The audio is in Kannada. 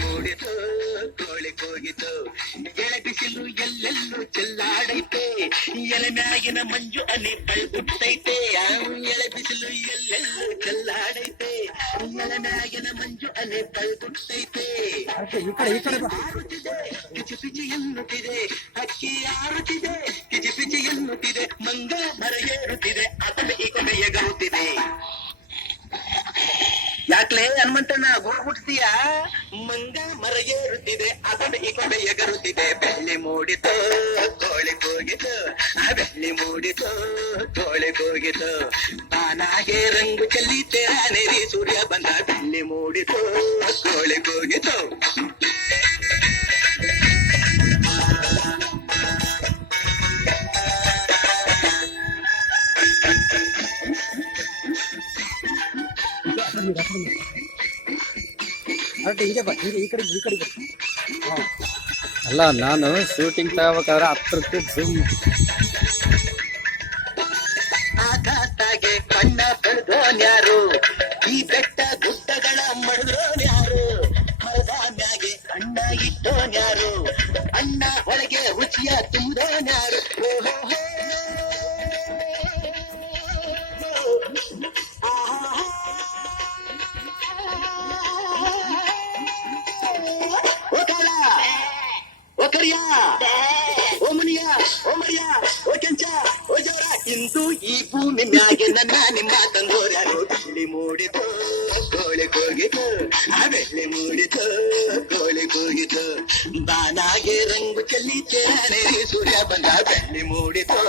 ಮೂಡಿತು ಕೋಳಿ ಕೂಗಿತು ಎಳೆ ಬಿಸಿಲು ಎಲ್ಲೆಲ್ಲೂ ಚೆಲ್ಲಾಡೈತೆ ಎಲೆ ಮ್ಯಾಗಿನ ಮಂಜು ಅನಿ ಬಳ್ಗುಟ್ಟೈತೆ ಎಳೆ ಬಿಸಿಲು ಎಲ್ಲೆಲ್ಲೂ ಚೆಲ್ಲಾಡೈತೆ ಎಲೆ ಮ್ಯಾಗಿನ ಮಂಜು ಅನಿ ಬಳ್ಗುಟ್ಟೈತೆ ಆರುತ್ತಿದೆ ಕಿಚಿ ಪಿಚಿ ಎನ್ನುತ್ತಿದೆ ಅಕ್ಕಿ ಆರುತ್ತಿದೆ ಕಿಚಿ ಪಿಚಿ ಎನ್ನುತ್ತಿದೆ ಮಂಗ ಮರ ಏರುತ್ತಿದೆ ಅದನ್ನು ಈ ಕೊನೆ ಎಗರುತ್ತಿದೆ. ಯಾಕ್ಲೆ ಹನುಮಂತಣ್ಣ ಗುಡ್ಗುಡ್ತೀಯ? ಮಂಗ ಮರ ಏರುತ್ತಿದೆ ಅದನ್ನು ಈ ಕಡೆ ಎಗರುತ್ತಿದೆ. ಬೆಳ್ಳಿ ಮೂಡಿತು ಕೋಳಿ ಕೂಗಿತು ಬೆಳ್ಳಿ ಮೂಡಿತು ಕೋಳಿ ಕೂಗಿತು ಬಾನಾಗೆ ರಂಗು ಚೆಲ್ಲಿತೆ ನೆರಿ ಸೂರ್ಯ ಬಂದ ಬೆಳ್ಳಿ ಮೂಡಿತು ಕೋಳಿ ಕೂಗಿತು. ಅಲ್ಲ ನಾನು ಶೂಟಿಂಗ್ ತಗೋಬೇಕಾದ್ರೆ ಹತ್ರಕ್ಕೆ ಝೂಮ್ ಆಕಾಶಾಗೆ ಬಣ್ಣ ಬೆಳೆದೋನ್ಯಾರು ಈ ಬೆಟ್ಟ ಗುಡ್ಡಗಳ ಮಡಿದ್ರೋನ್ಯಾರು ಮರದ ಮ್ಯಾಗೆ ಅಣ್ಣ ಇಟ್ಟೋನ್ಯಾರು ಅಣ್ಣ ಒಳಗೆ ರುಚಿಯ ತುಂಬಿದೋನ್ಯಾರು. ಇಂದು ಈ ಭೂಮಿ ಮ್ಯಾಗೆ ನನ್ನ ನಿಮ್ಮ ತಂದೋರ್ಯಾರು. ಬೆಳ್ಳಿ ಮೂಡಿತು ಕೋಳಿ ಕೂಗಿತು ಬೆಳ್ಳಿ ಮೂಡಿತು ಕೋಳಿ ಕೂಗಿತು ಬಾನಾಗೆ ರಂಗು ಚೆಲ್ಲಿತೆ ಸೂರ್ಯ ಬಂದ ಬೆಳ್ಳಿ ಮೂಡಿತು